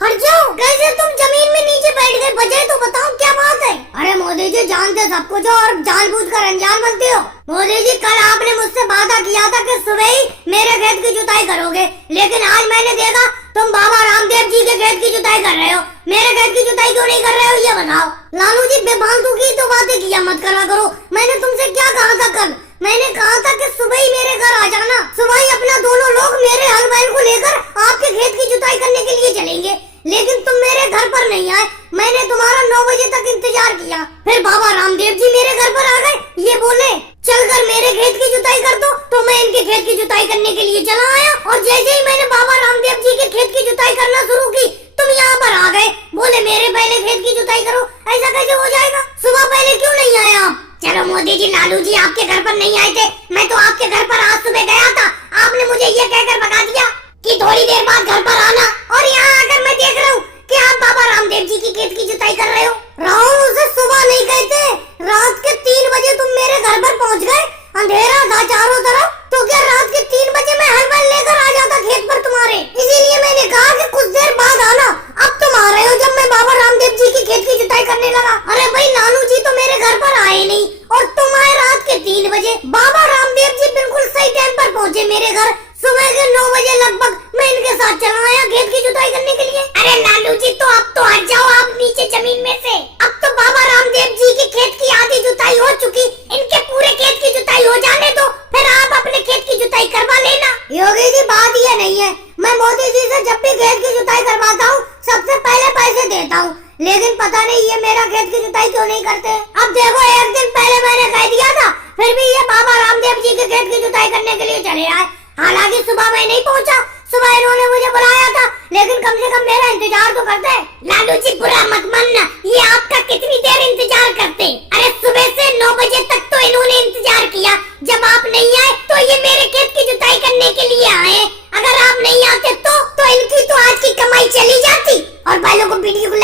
हट जाओ। कैसे तुम जमीन में नीचे बैठ गए? वजह तो बताओ, क्या बात है? अरे मोदी जी, जानते सब कुछ हो और जानबूझकर अनजान बनते हो। मोदी जी, कल आपने मुझसे वादा किया था कि सुबह ही मेरे खेत की जुताई करोगे, लेकिन आज मैंने देखा तुम बाबा रामदेव जी के खेत की जुताई कर रहे हो। मेरे खेत की जुताई क्यों नहीं कर रहे हो, ये बताओ। लालू जी, बेफालतू की तो बातें किया मत करा करो। मैंने तुमसे क्या कहा था कल? मैंने कहा था कि सुबह ही मेरे घर आ जाना। सुबह ही अपना दोनों लोग मेरे हल बैल को लेकर आपके खेत की जुताई करने के लिए चलेंगे, लेकिन तुम मेरे घर पर नहीं आए। मैंने तुम्हारा 9 बजे तक इंतजार किया, फिर बाबा रामदेव जी मेरे घर पर आ गए। ये बोले चलकर मेरे खेत की जुताई कर दो, तो मैं इनके खेत की जुताई करने के लिए चला आया। और जैसे ही मैंने बाबा रामदेव जी के खेत की जुताई करना शुरू की, तुम यहाँ पर आ गए, बोले मेरे पहले खेत की जुताई करो। ऐसा कैसे हो जाएगा? सुबह पहले क्यों नहीं आए आप? चलो मोदी जी, लालू जी आपके घर पर नहीं आए थे, मैं तो आपके घर पर आज सुबह गया था। आपने मुझे ये कहकर भगा दिया कि थोड़ी देर बाद घर पर आना, और यहाँ आकर मैं देख रहा हूँ कि आप बाबा रामदेव जी की खेत की जुताई कर रहे हो। राहुल, उसे सुबह नहीं कहते, रात के 3 बजे तुम मेरे घर पर पहुँच गए। अंधेरा था चारों तरफ, तो क्या रात के 3 बजे मैं हल बैल लेकर आ जाता खेत पर तुम्हारे? इसीलिए मैंने कहा कि कुछ देर बाद आना। अब तुम आ रहे हो जब मैं बाबा रामदेव जी की खेत की जुताई करने लगा। अरे भाई, लालू जी तो मेरे घर पर आए नहीं और तुम आए रात के 3 बजे। बाबा रामदेव जी बिल्कुल सही टाइम पर पहुँचे मेरे घर। सुबह के 9 बजे लगभग मैं इनके साथ चला आया खेत की जुताई करने के लिए। अरे लालू जी, तो अब तो हट जाओ आप नीचे जमीन में से। अब तो बाबा रामदेव जी के खेत की आधी जुताई हो चुकी, इनके पूरे खेत की जुताई हो जाने दो, फिर आप अपने खेत की जुताई करवा लेना। योगी जी, बात ये नहीं है, मैं मोदी जी से जब भी खेत की जुताई करवाता हूँ सबसे पहले पैसे देता हूँ, लेकिन पता नहीं ये मेरा खेत की जुताई क्यों नहीं करते। अब देखो, एक दिन पहले मैंने कह दिया था, फिर भी ये बाबा रामदेव जी के खेत की जुताई करने के लिए चले आए। हालांकि सुबह मैं नहीं पहुंचा, सुबह इन्होंने मुझे बुलाया था, लेकिन कम से कम मेरा इंतजार तो करते। लालू जी, बुरा मत मानना, ये आपका कितनी देर इंतजार करते? अरे सुबह से 9 बजे तक तो इन्होंने इंतजार किया। जब आप नहीं आए तो ये मेरे खेत की जुताई करने के लिए आए। अगर आप नहीं आते तो इनकी तो आज की कमाई चली जाती और बैलों को पीढ़ी को